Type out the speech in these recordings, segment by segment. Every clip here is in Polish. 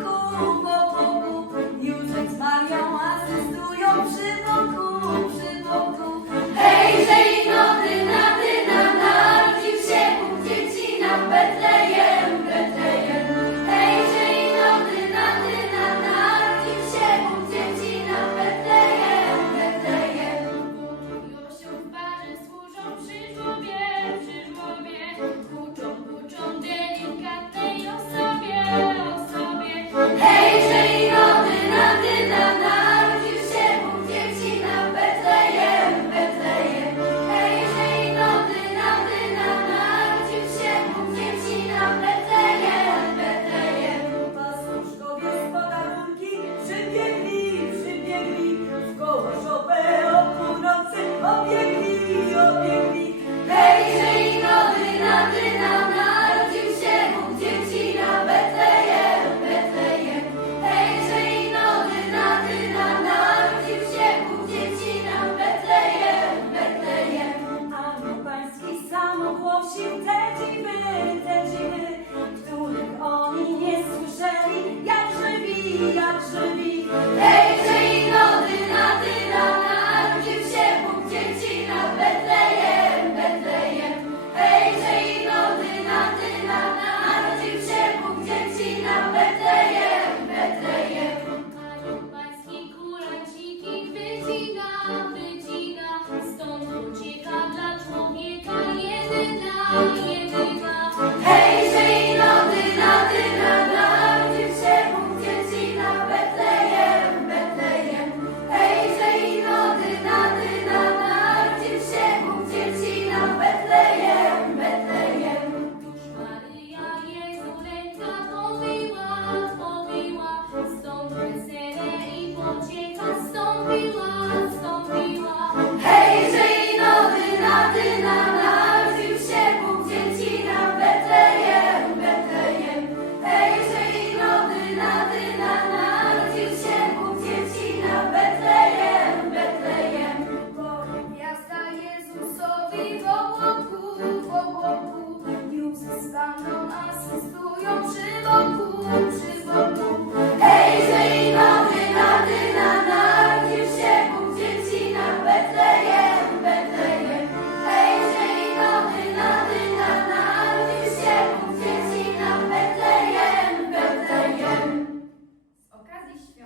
oh.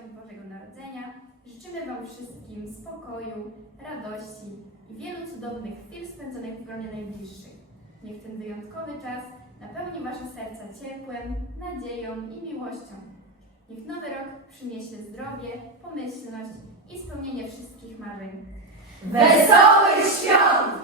świąt Bożego Narodzenia życzymy Wam wszystkim spokoju, radości i wielu cudownych chwil spędzonych w gronie najbliższych. Niech ten wyjątkowy czas napełni Wasze serca ciepłem, nadzieją i miłością. Niech nowy rok przyniesie zdrowie, pomyślność i spełnienie wszystkich marzeń. Wesołych świąt!